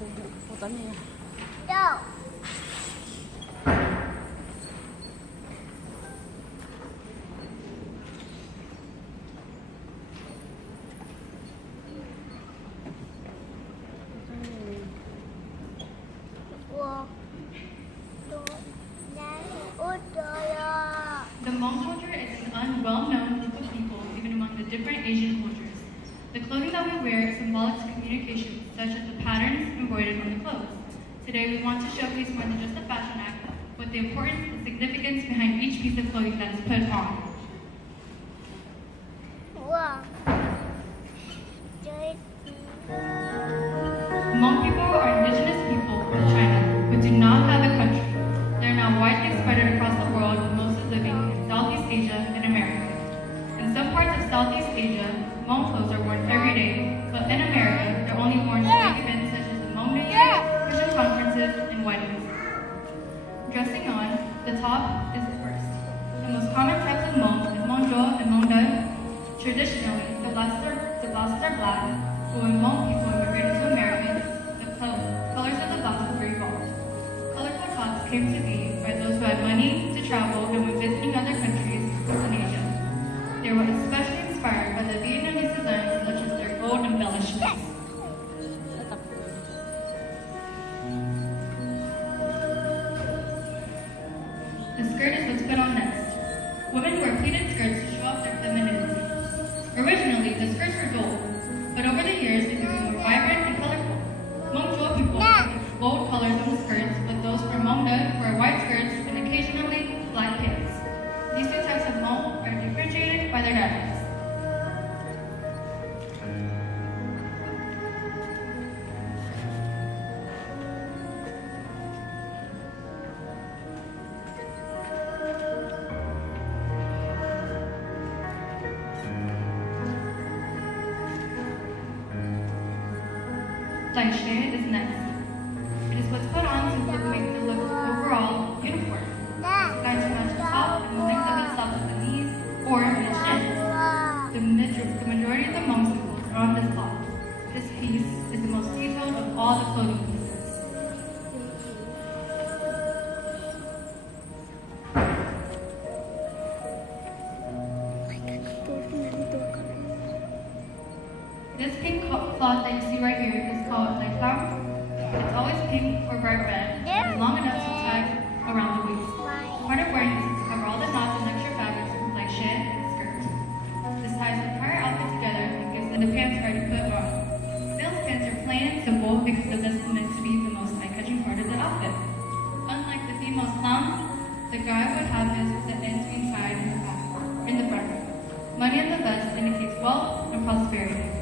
我等你。到。The Hmong culture is an well-known group of people, even among the different Asian cultures. The clothing that we wear is symbolic to communication, such as the patterns embroidered on the clothes. Today, we want to showcase more than just a fashion act, but the importance and significance behind each piece of clothing that is put on. Wow. Hmong people are indigenous people of China who do not have a country. They are now widely spread across the world, mostly living in Southeast Asia and America. In some parts of Southeast Asia, Hmong clothes are worn every day, but in America, they're only worn to big events such as the Hmong New Year, Christian conferences, and weddings. Dressing on, the top is the first. The most common types of Hmong is Hmong Jo and Hmong Da. Traditionally, the blouses are black, but when Hmong people immigrated to America, the colors of the blouses were evolved. Colorful tops came to be by those who had money to travel and were visiting other countries in Asia. They were especially inspired by the Vietnamese designs such as their gold embellishments. The skirt is what's put on next. Women wear pleated skirts to show off their femininity. Originally, the skirts were dull, but over the years they became more vibrant and colorful. Hmong Jo people wear bold colors on the skirts, but those from Hmong Da wear white skirts and occasionally black pants. These two types of Hmong are differentiated by their dialects. Dai She is next. It is what's put on to make the look overall uniform. Guys to match the top and the length of it stops at the knees or the shin. The majority of the Hmong symbols are on this cloth. This piece is the most detailed of all the clothing pieces. This pink cloth that you see right here is called Lai Phao. It's always pink or bright red, and is long enough to tie around the waist. Part of wearing this is to cover all the knots and extra fabrics with Lai She and skirt. This ties the entire outfit together and gives them the pants ready to put on. Male's pants are plain and simple because this is meant to be the most eye-catching part of the outfit. Unlike the female's clown, the guy would have his with the ends being tied in the front. Money in the vest indicates wealth and prosperity.